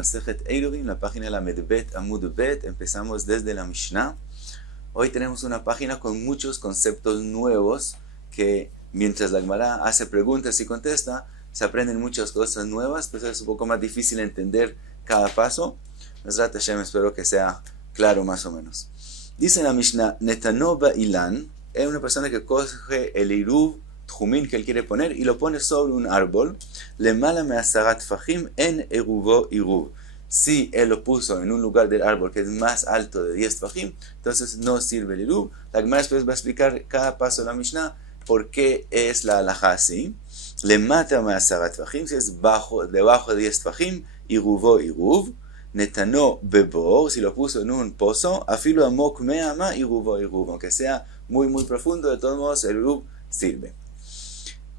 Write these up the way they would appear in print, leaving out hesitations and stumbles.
Masejet Eruvin, la página la Medbet Amud Bet. Empezamos desde la Mishnah. Hoy tenemos una página con muchos conceptos nuevos que mientras la Gemara hace preguntas y contesta, se aprenden muchas cosas nuevas, pues es un poco más difícil entender cada paso. Mesrat Hashem, espero que sea claro más o menos. Dice la Mishnah, Netano Ba'ilan es una persona que coge el Iruv Tjumin que él quiere poner y lo pone sobre un árbol. Le mala me asarat fajim en eruvo iruv. Si él lo puso en un lugar del árbol que es más alto de 10 fajim, entonces no sirve el iruv. La Gemara después va a explicar cada paso de la Mishnah por qué es la halajá así. Le mata me asarat fajim, si es debajo de 10 fajim, iruvo iruv. Netano bebor, si lo puso en un pozo, afilo amok meama iruvo iruv. Aunque sea muy profundo, de todos modos el iruv sirve.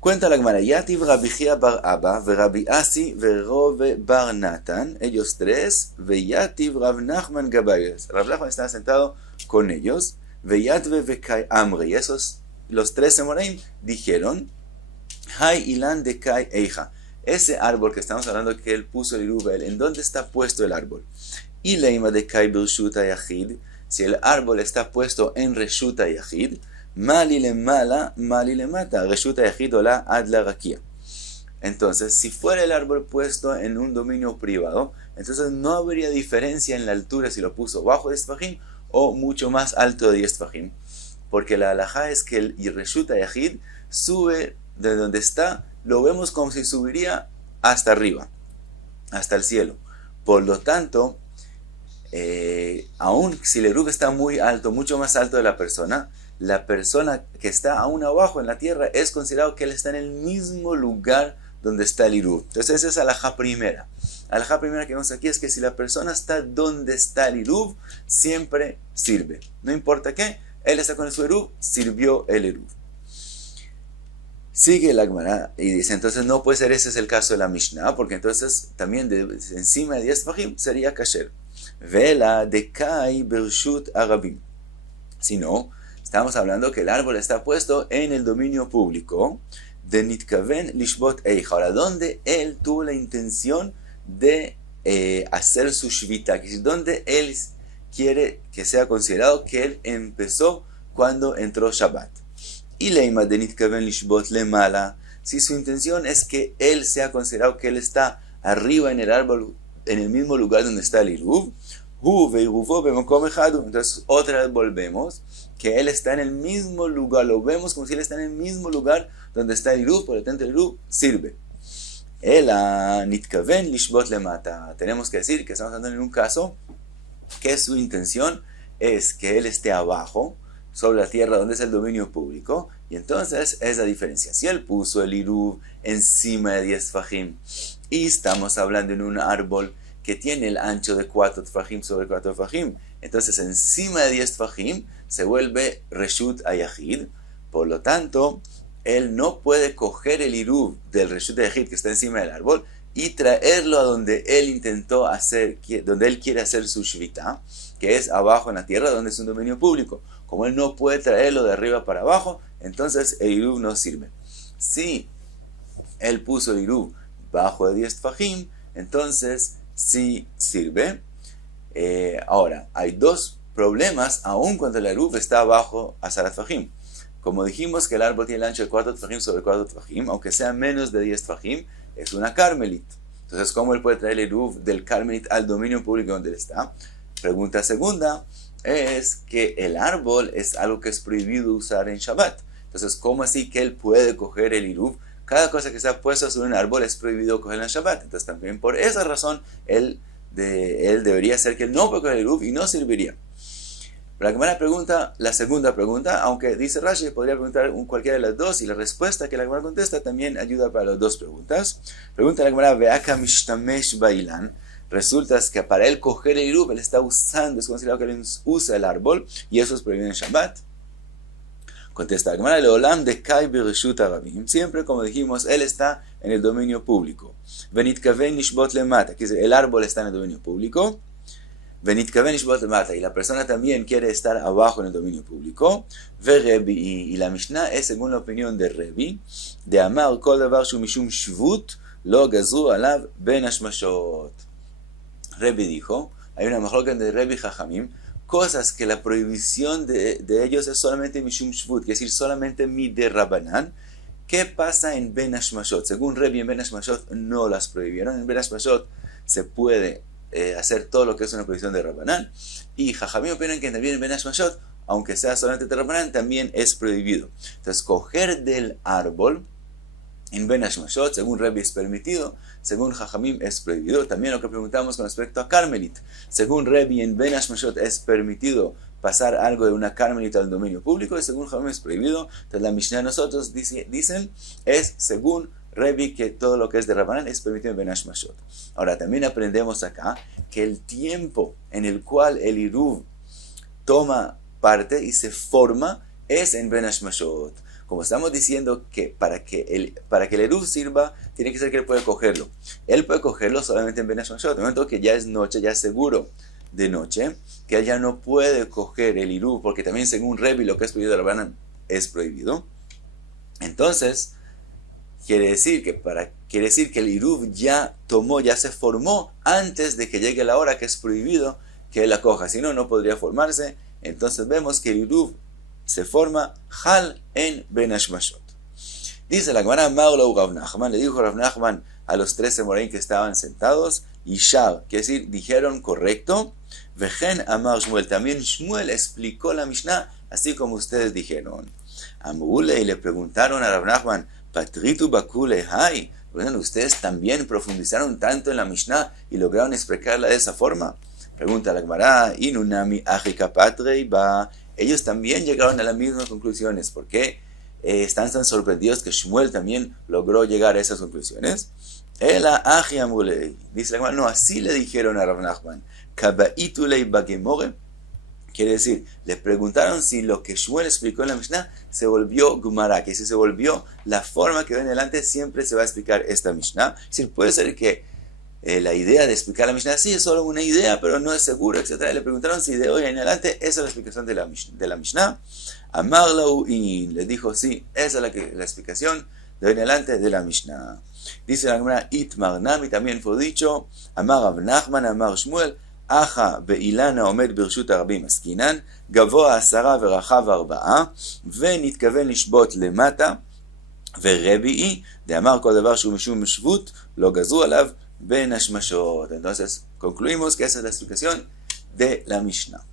Cuenta la Gemara, Yativ Rabbi Chia bar Abba, Rabbi Asi, Rove bar Natan, ellos tres, Yativ Rav Nachman Gabayes. Rav Nachman estaba sentado con ellos, Yatve Vekai Amre, y esos, los tres Emoraim, dijeron, Hay Ilan de Kai Eija, ese árbol que estamos hablando que él puso el Irubel, ¿en dónde está puesto el árbol? Y Leima de Kai Birshuta Yachid, si el árbol está puesto en Reshuta Yachid, Mali le mala, mali le mata. Reshuta yachid ola ad la rakia. Entonces, si fuera el árbol puesto en un dominio privado, entonces no habría diferencia en la altura si lo puso bajo de 10 fajim o mucho más alto de 10 fajim. Porque la halajá es que el Reshuta yachid sube de donde está, lo vemos como si subiría hasta arriba, hasta el cielo. Por lo tanto, aun si el eruv está muy alto, mucho más alto de la persona que está aún abajo en la tierra es considerado que él está en el mismo lugar donde está el Iruv. Entonces esa es la halajá primera. La halajá primera que vemos aquí es que si la persona está donde está el Iruv, siempre sirve. No importa qué, él está con su Iruv, sirvió el Iruv. Sigue la Gemara y dice, entonces no puede ser, ese es el caso de la Mishnah, porque entonces también encima de 10 fajim sería kasher. Vela de kai bershut arabim. Si no, estamos hablando que el árbol está puesto en el dominio público de Nitkaven Lishbot Eich. Ahora, donde él tuvo la intención de hacer su shvita, donde él quiere que sea considerado que él empezó cuando entró Shabbat. Y Leima de Nitkaven Lishbot Lemala, si su intención es que él sea considerado que él está arriba en el árbol, en el mismo lugar donde está el Iruv, entonces otra vez volvemos que él está en el mismo lugar, lo vemos como si él está en el mismo lugar donde está el Iruv, por lo tanto el Iruv sirve. Nitkaven lishbot lemata, tenemos que decir que estamos hablando en un caso que su intención es que él esté abajo sobre la tierra donde es el dominio público, y entonces es la diferencia. Si él puso el Iruv encima de 10 fajim y estamos hablando en un árbol que tiene el ancho de 4 tfajim sobre 4 tfajim, entonces encima de 10 tfajim se vuelve Reshut Ayahid. Por lo tanto, él no puede coger el Iruv del Reshut Ayahid que está encima del árbol y traerlo a donde él intentó hacer, donde él quiere hacer su shvita, que es abajo en la tierra donde es un dominio público. Como él no puede traerlo de arriba para abajo, entonces el Iruv no sirve. Si él puso el Iruv bajo de 10 tfajim, entonces sí sirve. Ahora, hay dos problemas aun cuando el Iruv está abajo a Sarat Fajim. Como dijimos que el árbol tiene el ancho de 4 Tfajim sobre 4 Tfajim, aunque sea menos de 10 Tfajim, es una Carmelit. Entonces, ¿cómo él puede traer el Iruv del Carmelit al dominio público donde él está? Pregunta segunda es que el árbol es algo que es prohibido usar en Shabbat. Entonces, ¿cómo así que él puede coger el Iruv? Cada cosa que está puesta sobre un árbol es prohibido cogerla en Shabbat. Entonces también por esa razón él debería ser que él no puede coger el Iruv y no serviría. La Gemara pregunta la segunda pregunta, aunque dice Rashi que podría preguntar cualquiera de las dos, y la respuesta que la Gemara contesta también ayuda para las dos preguntas. Pregunta la Gemara, Ve'aka mishtamesh ba'ilan. Resulta que para él coger el Iruv, él está usando, es considerado que él usa el árbol, y eso es prohibido en Shabbat. Contesta la Gemara, Leolam de Kai Bereshut Arabim. Siempre, como dijimos, él está en el dominio público. Venitkaven Nishbot Lemata, que el árbol está en el dominio público. Venitkaven Nishbot Lemata, y la persona también quiere estar abajo en el dominio público. Verebi, y la Mishnah es según la opinión de Rebi, de Amar Kol Davar Shu Mishum Shvut, Lo Gazru Alav Ben Hashmashot. Rebbe dijo, hay una mahloket de Rebbe y Jajamim, cosas que la prohibición de ellos es solamente Mishum Shvut, es decir, solamente mi de Rabbanan. ¿Qué pasa en Ben Hashmashot? Según Rebbe, en Ben Hashmashot no las prohibieron. En Ben Hashmashot se puede hacer todo lo que es una prohibición de Rabbanan. Y Jajamim opinan que también en Ben Hashmashot, aunque sea solamente de Rabbanan, también es prohibido. Entonces, coger del árbol en Ben Hashmashot, según Rebbe es permitido, según Jajamim es prohibido. También lo que preguntamos con respecto a Carmelit. Según Rebbe en Ben Hashmashot es permitido pasar algo de una Carmelita al dominio público, y según Jajamim es prohibido. Entonces la Mishnah de nosotros dicen, es según Rebbe que todo lo que es de Rabbanan es permitido en Ben Hashmashot. Ahora también aprendemos acá que el tiempo en el cual el Iruv toma parte y se forma es en Ben Hashmashot. Como estamos diciendo que para que el Eruv sirva, tiene que ser que él puede cogerlo. Él puede cogerlo solamente en Ben Hashmashot. En el momento que ya es noche, ya es seguro de noche, que él ya no puede coger el Iruv, porque también según Rebbe lo que es prohibido de Rabbanan es prohibido. Entonces, quiere decir que el Iruv ya tomó, ya se formó antes de que llegue la hora que es prohibido que él la coja. Si no, no podría formarse. Entonces vemos que el Iruv se forma Hal en Ben Hashmashot. Dice la Gemara, Ma'ulau Rav Nachman, le dijo Rav Nachman a los 13 moraim que estaban sentados, Yishar, quiere decir, dijeron correcto, Vejen Amar Shmuel, también Shmuel explicó la Mishnah, así como ustedes dijeron. Amule, y le preguntaron a Rav Nachman, Patritu Bakule Hai, ustedes también profundizaron tanto en la Mishnah y lograron explicarla de esa forma. Pregunta la Gemara, Inunami Achika Patrei Ba, ellos también llegaron a las mismas conclusiones. ¿Por qué están tan sorprendidos que Shmuel también logró llegar a esas conclusiones? Ela achi amrulei. Dice la Gemara, no, así le dijeron a Rav Nachman. Kabaitulei bagemore. Quiere decir, le preguntaron si lo que Shmuel explicó en la Mishnah se volvió Gemara, que si se volvió la forma que ven adelante siempre se va a explicar esta Mishnah. Es decir, puede ser que la idea de explicar la Mishnah sí es solo una idea, pero no es seguro, etc. Le preguntaron si de hoy en adelante esa es la explicación de la Mishnah. Amarlau y le dijo sí, esa es la explicación de hoy en adelante de la Mishnah. Dice la Gemara, Itmar Nami, también fue dicho, Amar Rav Nachman, Amar Shmuel, Acha be'ilana omed birshut הרבים עסקינן, גבוה 10 ורחב 4, ונתכוון לשבות למטה, ורביעי, דאמר כל דבר שהוא משום שבות, לא גזרו עליו Ben Hashmashot. Entonces, concluimos que esa es la explicación de la Mishnah.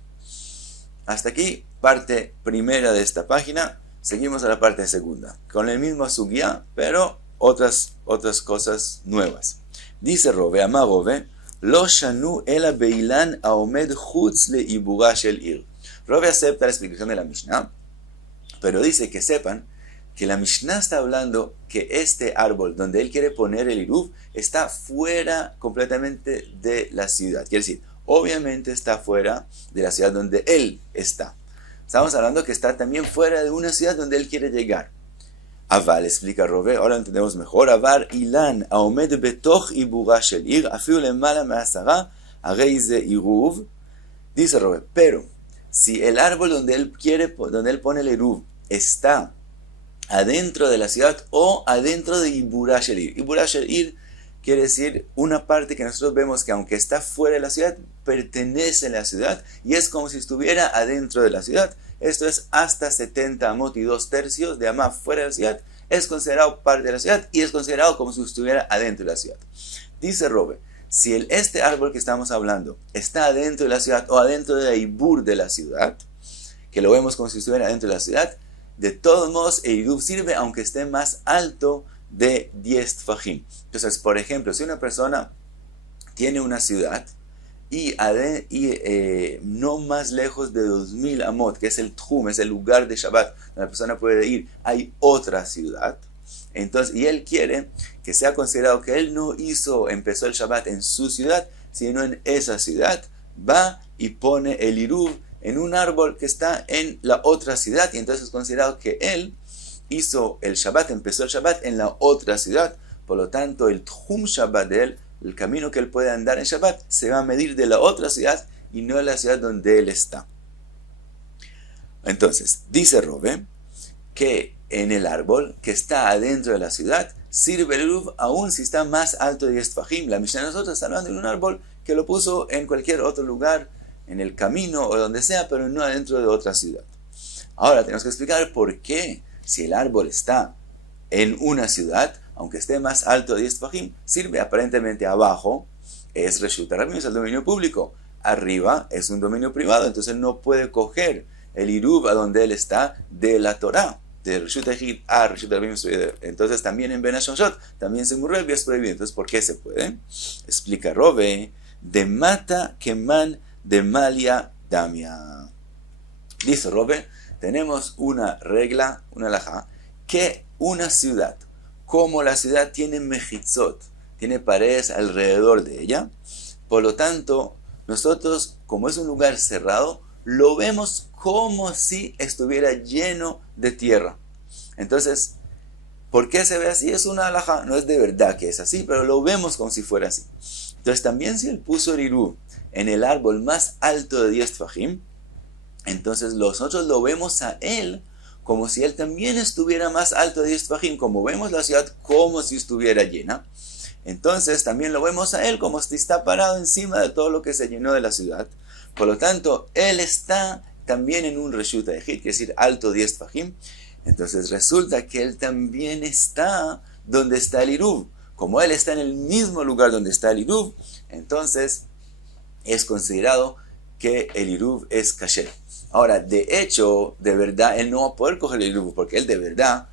Hasta aquí, parte primera de esta página. Seguimos a la parte segunda, con el mismo sugya, pero otras cosas nuevas. Dice Rove, Amar Rove, Lo shanu ela beilan aomed chutz leibura shel ir. Rove acepta la explicación de la Mishnah, pero dice que sepan que la Mishnah está hablando que este árbol donde él quiere poner el Iruv está fuera completamente de la ciudad. Quiere decir, obviamente está fuera de la ciudad donde él está. Estamos hablando que está también fuera de una ciudad donde él quiere llegar. Aval, explica Rove, ahora entendemos mejor. Avar ilan aomed betoch ibura shel ir, afiu lemala me'asara, harei ze Iruv. Dice Rove, pero si el árbol donde él pone el Iruv está adentro de la ciudad o adentro de Ibura Shel Ir. Ibura Shel Ir quiere decir una parte que nosotros vemos que aunque está fuera de la ciudad, pertenece a la ciudad y es como si estuviera adentro de la ciudad. Esto es hasta 70 amot y 2/3 de amá fuera de la ciudad. Es considerado parte de la ciudad y es considerado como si estuviera adentro de la ciudad. Dice Rove, si este árbol que estamos hablando está adentro de la ciudad o adentro de la Ibur de la ciudad, que lo vemos como si estuviera adentro de la ciudad, de todos modos, el Iruv sirve aunque esté más alto de 10 tfajim. Entonces, por ejemplo, si una persona tiene una ciudad y no más lejos de 2000 amot, que es el tjum, es el lugar de Shabbat, donde la persona puede ir, hay otra ciudad. Entonces, y él quiere que sea considerado que él no empezó el Shabbat en su ciudad, sino en esa ciudad, va y pone el Iruv en un árbol que está en la otra ciudad, y entonces es considerado que él empezó el Shabbat en la otra ciudad. Por lo tanto, el Tjum Shabbat de él, el camino que él puede andar en Shabbat, se va a medir de la otra ciudad y no de la ciudad donde él está. Entonces, dice Rove que en el árbol que está adentro de la ciudad sirve el Iruv aún si está más alto de 10 tfajim. La Mishnah de nosotros está hablando de un árbol que lo puso en cualquier otro lugar, en el camino o donde sea, pero no adentro de otra ciudad. Ahora tenemos que explicar por qué, si el árbol está en una ciudad, aunque esté más alto de 10 tefajim, sirve aparentemente abajo, es Reshut HaRabim, es el dominio público. Arriba es un dominio privado, entonces él no puede coger el Iruv a donde él está de la Torah, de Reshut HaYahid a Reshut HaRabim. Entonces también en Ben HaShamshot, también se murre y es prohibido. Entonces, ¿por qué se puede? Explica Rove, de mata keman de malia damia. Dice Rove, tenemos una regla, una halajá, que una ciudad, como la ciudad tiene mejitzot, tiene paredes alrededor de ella, por lo tanto, nosotros, como es un lugar cerrado, lo vemos como si estuviera lleno de tierra. Entonces, ¿por qué se ve así? Es una halajá, no es de verdad que es así, pero lo vemos como si fuera así. Entonces, también si él puso el Iruv en el árbol más alto de 10 tefajim, entonces nosotros lo vemos a él como si él también estuviera más alto de 10 tefajim, como vemos la ciudad como si estuviera llena. Entonces también lo vemos a él como si está parado encima de todo lo que se llenó de la ciudad. Por lo tanto, él está también en un Reshut HaYahid, quiere decir alto 10 tefajim. Entonces resulta que él también está donde está el Iruv. Como él está en el mismo lugar donde está el Iruv, entonces es considerado que el Iruv es kasher. Ahora, de hecho, de verdad, él no va a poder coger el Iruv, porque él de verdad,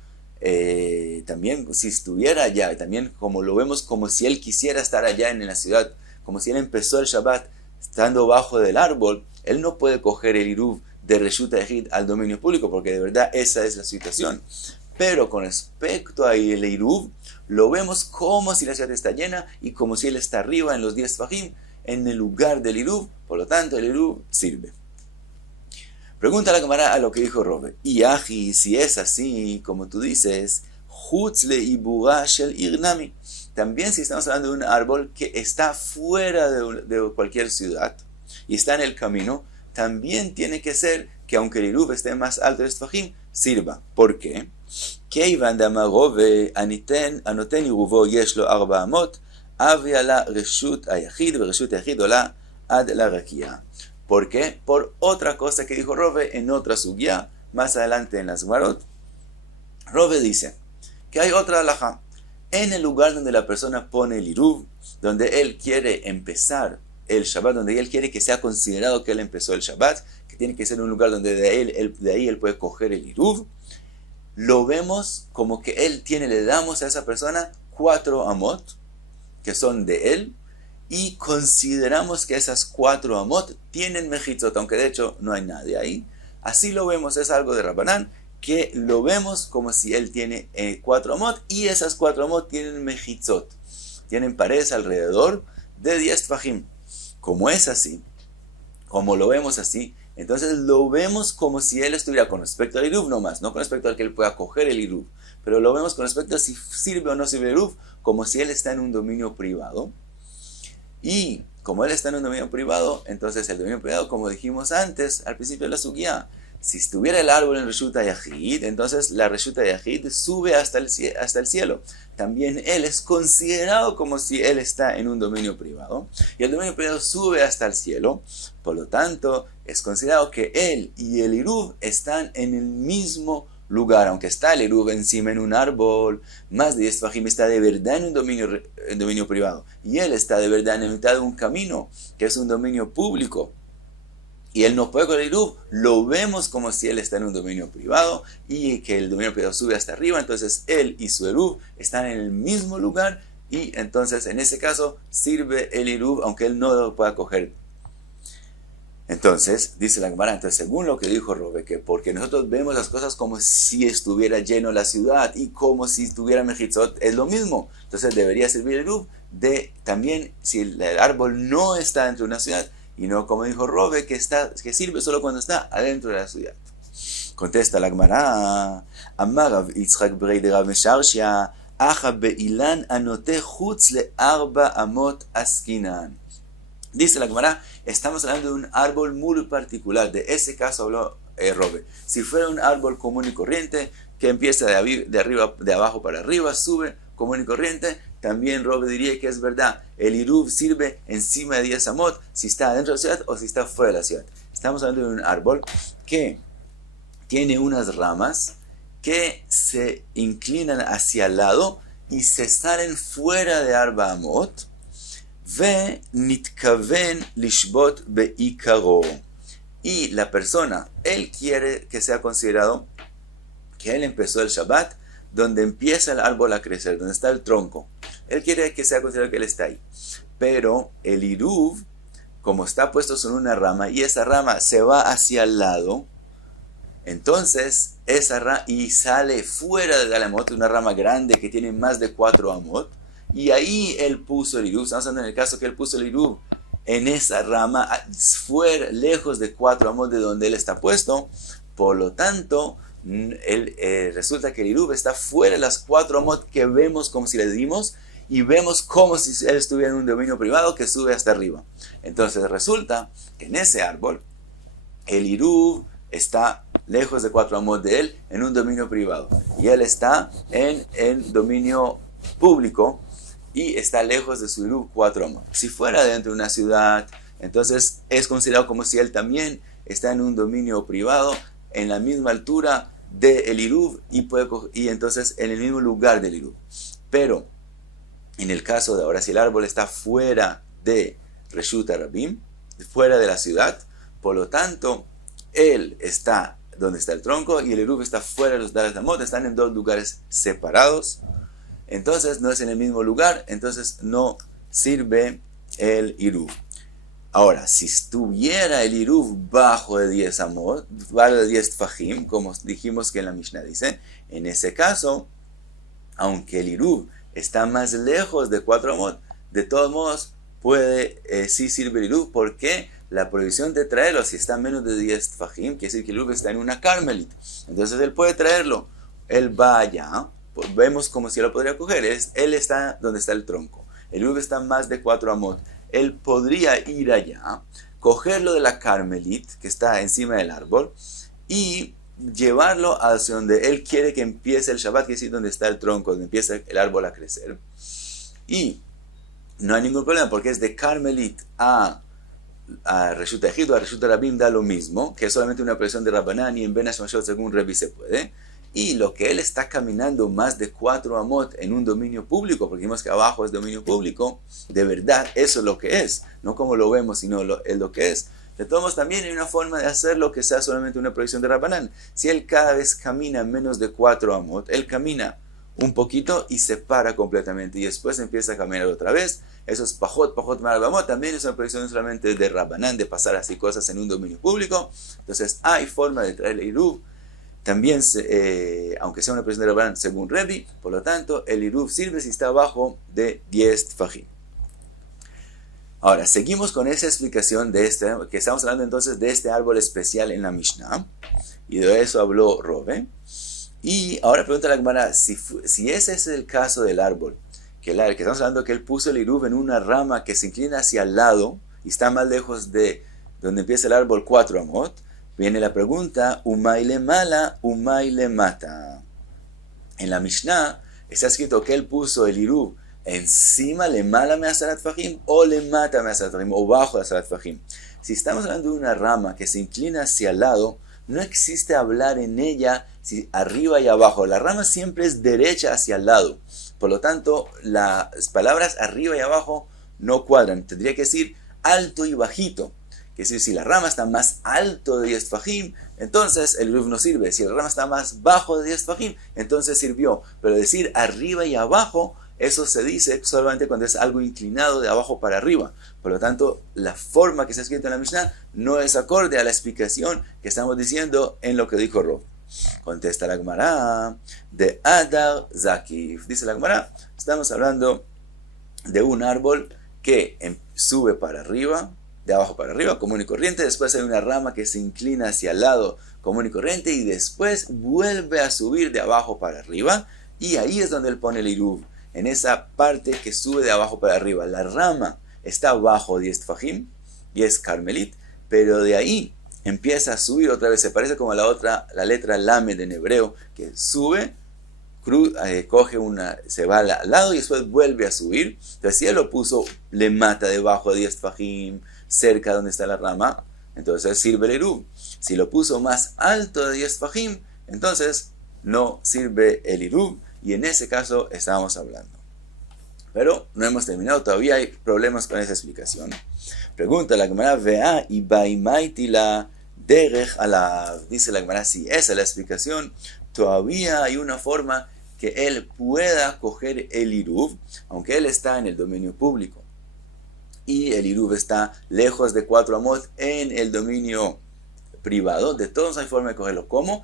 también si estuviera allá, también como lo vemos como si él quisiera estar allá en la ciudad, como si él empezó el Shabbat estando bajo del árbol, él no puede coger el Iruv de Reshut HaYahid al dominio público, porque de verdad esa es la situación. Pero con respecto a el Iruv, lo vemos como si la ciudad está llena y como si él está arriba en los 10 tefajim, en el lugar del Iruv, por lo tanto el Iruv sirve. Pregunta la Gemara a lo que dijo Rove. Y aji, si es así, como tú dices, chutz le ibura shel irnami. También si estamos hablando de un árbol que está fuera de cualquier ciudad y está en el camino, también tiene que ser que aunque el Iruv esté más alto de Tefajim, sirva. ¿Por qué? Keivan damagove anoten iruvo yeshlo arba amot, avia la Reshut HaYahid, Reshut HaYahid ola ad la rakia. ¿Por qué? Por otra cosa que dijo Rove en otra sugya, más adelante en las Gemarot. Rove dice que hay otra halajá. En el lugar donde la persona pone el Iruv, donde él quiere empezar el Shabbat, donde él quiere que sea considerado que él empezó el Shabbat, que tiene que ser un lugar donde de ahí él puede coger el Iruv, lo vemos como que le damos a esa persona 4 amot, que son de él, y consideramos que esas 4 amot tienen mejitzot, aunque de hecho no hay nadie ahí. Así lo vemos, es algo de Rabbanán, que lo vemos como si él tiene 4 amot, y esas 4 amot tienen mejitzot, tienen paredes alrededor de 10 tefajim. Como es así, como lo vemos así, entonces lo vemos como si él estuviera con respecto al Iruv nomás, no con respecto al que él pueda coger el Iruv, pero lo vemos con respecto a si sirve o no sirve el Iruv, como si él está en un dominio privado. Y como él está en un dominio privado, entonces el dominio privado, como dijimos antes, al principio de la sugya, si estuviera el árbol en Reshut HaYahid, entonces la Reshut HaYahid sube hasta el cielo. También él es considerado como si él está en un dominio privado, y el dominio privado sube hasta el cielo. Por lo tanto, es considerado que él y el Iruv están en el mismo lugar, aunque está el Iruv encima en un árbol, más de 10 tefajim está de verdad en un dominio privado, y él está de verdad en la mitad de un camino, que es un dominio público, y él no puede con el Iruv, lo vemos como si él está en un dominio privado, y que el dominio privado sube hasta arriba, entonces él y su Iruv están en el mismo lugar, y entonces en ese caso sirve el Iruv, aunque él no lo pueda coger. Entonces, dice la Gemara, entonces según lo que dijo Rove, que porque nosotros vemos las cosas como si estuviera lleno la ciudad y como si estuviera mejitzot, es lo mismo. Entonces debería servir el Iruv también si el árbol no está dentro de una ciudad, y no como dijo Rove, que sirve solo cuando está adentro de la ciudad. Contesta la Gemara, Amarav Yitzchak Brei de Rav Mesharshia, Acha Beilan anote chutz le arba amot askinan. Dice la Gemara, estamos hablando de un árbol muy particular. De ese caso habló Rove. Si fuera un árbol común y corriente, que empieza de abajo para arriba, sube común y corriente, también Rob diría que es verdad. El Iruv sirve encima de 10 amot si está dentro de la ciudad o si está fuera de la ciudad. Estamos hablando de un árbol que tiene unas ramas que se inclinan hacia el lado y se salen fuera de Arba Amot. Ve nitkaven lishbot beikaro. Y la persona, él quiere que sea considerado que él empezó el Shabbat donde empieza el árbol a crecer, donde está el tronco. Él quiere que sea considerado que él está ahí. Pero el Iruv, como está puesto sobre una rama y esa rama se va hacia el lado, entonces esa rama y sale fuera del Amot, una rama grande que tiene más de 4 amot, y ahí él puso el Iruv. Estamos hablando en el caso que él puso el Iruv en esa rama, fuera, lejos de 4 amot de donde él está puesto. Por lo tanto, resulta que el Iruv está fuera de las 4 amot que vemos como si le dimos, y vemos como si él estuviera en un dominio privado que sube hasta arriba. Entonces resulta que en ese árbol el Iruv está lejos de 4 amot de él en un dominio privado, y él está en el dominio público y está lejos de su Iruv 4 amot. Si fuera dentro de una ciudad, entonces es considerado como si él también está en un dominio privado en la misma altura del Iruv y entonces en el mismo lugar del Iruv. Pero en el caso de ahora, si el árbol está fuera de Reshut Rabim, fuera de la ciudad, por lo tanto él está donde está el tronco y el Iruv está fuera de los Dalet Amot, están en 2 lugares separados. Entonces no es en el mismo lugar, entonces no sirve el Iruv. Ahora, si estuviera el Iruv bajo de 10 amot, bajo de 10 tfajim, como dijimos que en la Mishnah dice, en ese caso, aunque el Iruv está más lejos de 4 amot, de todos modos sí sirve el Iruv, porque la prohibición de traerlo, si está menos de 10 tfajim, quiere decir que el Iruv está en una carmelit, entonces él puede traerlo, él va allá, pues vemos como si lo podría coger, él está donde está el tronco, el Iruv está más de 4 amot, él podría ir allá, cogerlo de la carmelit, que está encima del árbol, y llevarlo hacia donde él quiere que empiece el Shabbat, que es donde está el tronco, donde empieza el árbol a crecer. Y no hay ningún problema, porque es de carmelit a Reshut Ejid o a Reshut Rabim da lo mismo, que es solamente una presión de Rabbanán, y en Ben Hashmashot según Revi se puede. Y lo que él está caminando más de 4 amot en un dominio público, porque vimos que abajo es dominio público, de verdad eso es lo que es, no como lo vemos, sino es lo que es. De todos modos, también hay una forma de hacerlo que sea solamente una prohibición de Rabbanán. Si él cada vez camina menos de 4 amot, él camina un poquito y se para completamente, y después empieza a caminar otra vez. Eso es pajot marabamot, también es una prohibición solamente de Rabbanán, de pasar así cosas en un dominio público. Entonces hay forma de traer el Iruv, también, aunque sea una prohibición de Rabbanán según Revi, por lo tanto, el Iruv sirve si está abajo de 10 tfajim. Ahora, seguimos con esa explicación de que estamos hablando entonces de este árbol especial en la Mishnah, y de eso habló Rove. Y ahora pregunta la Gemara, si ese es el caso del árbol, que estamos hablando que él puso el Iruv en una rama que se inclina hacia el lado, y está más lejos de donde empieza el árbol 4 amot, viene la pregunta, Umay le mala, Umay le mata. En la Mishnah está escrito que él puso el Iruv encima le mala me asarat fajim o le mata me asarat fajim o bajo de asarat fajim. Si estamos hablando de una rama que se inclina hacia el lado, no existe hablar en ella si arriba y abajo. La rama siempre es derecha hacia el lado. Por lo tanto, las palabras arriba y abajo no cuadran. Tendría que decir alto y bajito. Es decir, si la rama está más alto de 10 fajim, entonces el Iruv no sirve. Si la rama está más bajo de 10 fajim, entonces sirvió. Pero decir arriba y abajo, eso se dice solamente cuando es algo inclinado de abajo para arriba. Por lo tanto, la forma que está escrita en la Mishnah no es acorde a la explicación que estamos diciendo en lo que dijo Rob. Contesta la Gemara de Adar Zakif. Dice la Gemara, estamos hablando de un árbol que sube para arriba, de abajo para arriba, común y corriente. Después hay una rama que se inclina hacia el lado, común y corriente, y después vuelve a subir de abajo para arriba, y ahí es donde él pone el Iruv, en esa parte que sube de abajo para arriba. La rama está bajo 10 tfajim y es carmelit, pero de ahí empieza a subir otra vez. Se parece como la letra lamed en hebreo, que sube se va al lado y después vuelve a subir. Entonces, si él lo puso, le mata debajo de 10 tfajim, cerca donde está la rama, entonces sirve el Iruv. Si lo puso más alto de 10 tfajim, entonces no sirve el Iruv, y en ese caso estábamos hablando. Pero no hemos terminado, todavía hay problemas con esa explicación. Pregunta la Gemara, vea y baimaiti la derech alav. Dice la Gemara, si esa es la explicación, todavía hay una forma que él pueda coger el Iruv, aunque él está en el dominio público. Y el Iruv está lejos de 4 amot en el dominio privado. De todos hay forma de cogerlo. ¿Cómo?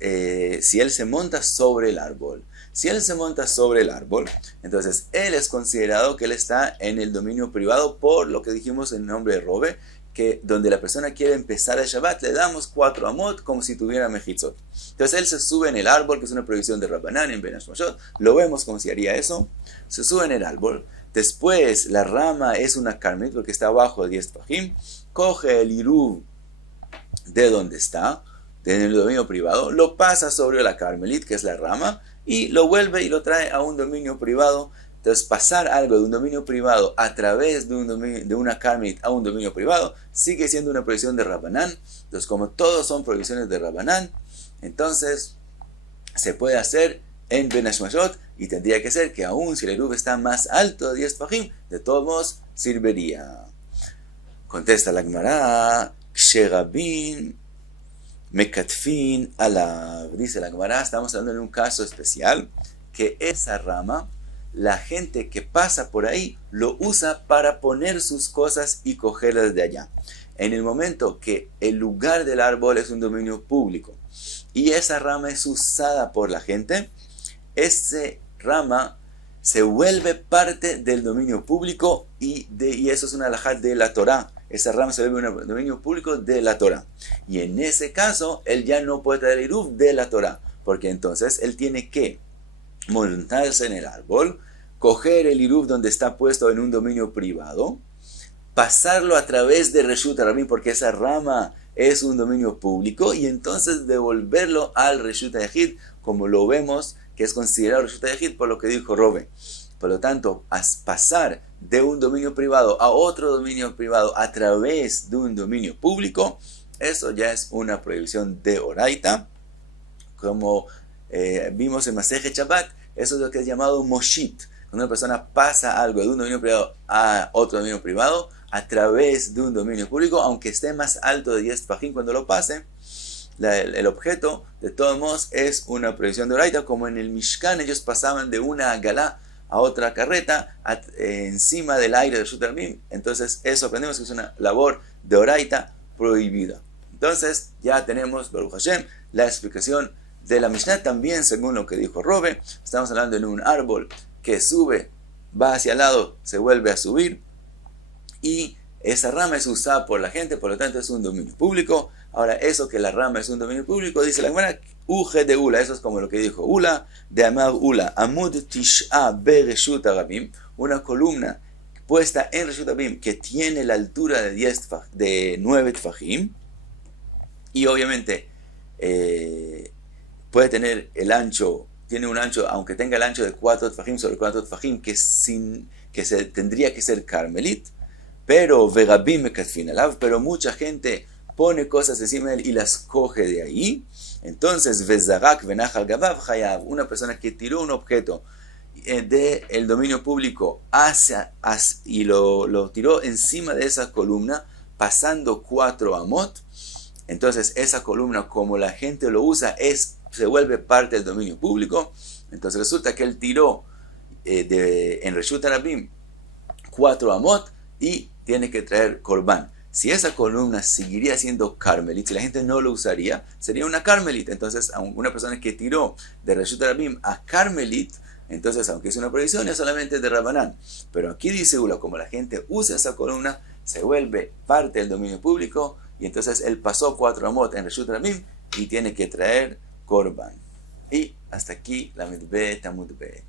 Si él se monta sobre el árbol. Si él se monta sobre el árbol, entonces él es considerado que él está en el dominio privado por lo que dijimos en nombre de Robe, que donde la persona quiere empezar el Shabbat, le damos 4 amot como si tuviera mejitzot. Entonces él se sube en el árbol, que es una prohibición de Rabbanán en Ben Hashmashot, lo vemos como si haría eso, se sube en el árbol, después la rama es una carmel, porque está abajo de 10 tfajim, coge el Iruv de donde está, en el dominio privado, lo pasa sobre la carmelit, que es la rama, y lo vuelve y lo trae a un dominio privado. Entonces, pasar algo de un dominio privado a través de una carmelit a un dominio privado sigue siendo una prohibición de Rabbanán. Entonces, como todos son prohibiciones de Rabbanán, entonces se puede hacer en Ben Hashmashot, y tendría que ser que aún si el Iruv está más alto de 10 tfajim, de todos modos serviría. Contesta la Gemara, Ksherabin Mekatfin alav. Dice la Gemara, estamos hablando en un caso especial, que esa rama, la gente que pasa por ahí, lo usa para poner sus cosas y cogerlas de allá. En el momento que el lugar del árbol es un dominio público, y esa rama es usada por la gente, esa rama se vuelve parte del dominio público, y eso es una halajá de la Torá. Esa rama se vuelve un dominio público de la Torá. Y en ese caso, él ya no puede traer el Iruv de la Torá, porque entonces él tiene que montarse en el árbol, coger el Iruv donde está puesto en un dominio privado, pasarlo a través de Reshut HaRabim, porque esa rama es un dominio público, y entonces devolverlo al Reshut HaYahid, como lo vemos, que es considerado Reshut HaYahid por lo que dijo Robe. Por lo tanto, pasar de un dominio privado a otro dominio privado a través de un dominio público, eso ya es una prohibición de Oraita. Como vimos en Masejet Shabbat, eso es lo que es llamado Moshit. Cuando una persona pasa algo de un dominio privado a otro dominio privado a través de un dominio público, aunque esté más alto de 10 tfajim cuando lo pase, el objeto, de todos modos, es una prohibición de Oraita. Como en el Mishkan, ellos pasaban de una galá a otra carreta encima del aire del Reshut HaRabim. Entonces eso aprendemos que es una labor de Oraita prohibida. Entonces ya tenemos, Baruch Hashem, la explicación de la Mishnah, también según lo que dijo Robe. Estamos hablando de un árbol que sube, va hacia el lado, se vuelve a subir, y esa rama es usada por la gente, por lo tanto es un dominio público. Ahora, eso que la rama es un dominio público, dice la Gemara, Uge de Ula, eso es como lo que dijo Ula, de Amar Ula, Amud Tish'a be Reshut HaRabim, una columna puesta en Reshut HaRabim que tiene la altura de 9 tfajim, y obviamente puede tener el ancho, tiene un ancho, aunque tenga el ancho de 4 tfajim sobre 4 tfajim, que tendría que ser carmelit, pero Verabim Mekatfin alav, pero mucha gente pone cosas encima de él y las coge de ahí. Entonces, Vezarak Venachal Gavav Hayav, una persona que tiró un objeto del dominio público y lo tiró encima de esa columna, pasando 4 amot, entonces esa columna, como la gente lo usa, se vuelve parte del dominio público. Entonces resulta que él tiró en Reshut HaRabim 4 amot y tiene que traer Korban. Si esa columna seguiría siendo carmelit, si la gente no lo usaría, sería una carmelit. Entonces, una persona que tiró de Reshut HaRabim a carmelit, entonces, aunque es una prohibición, es solamente de Rabbanán. Pero aquí dice Ula, como la gente usa esa columna, se vuelve parte del dominio público, y entonces él pasó 4 amot en Reshut HaRabim y tiene que traer Korban. Y hasta aquí la Medbe Tamud Be.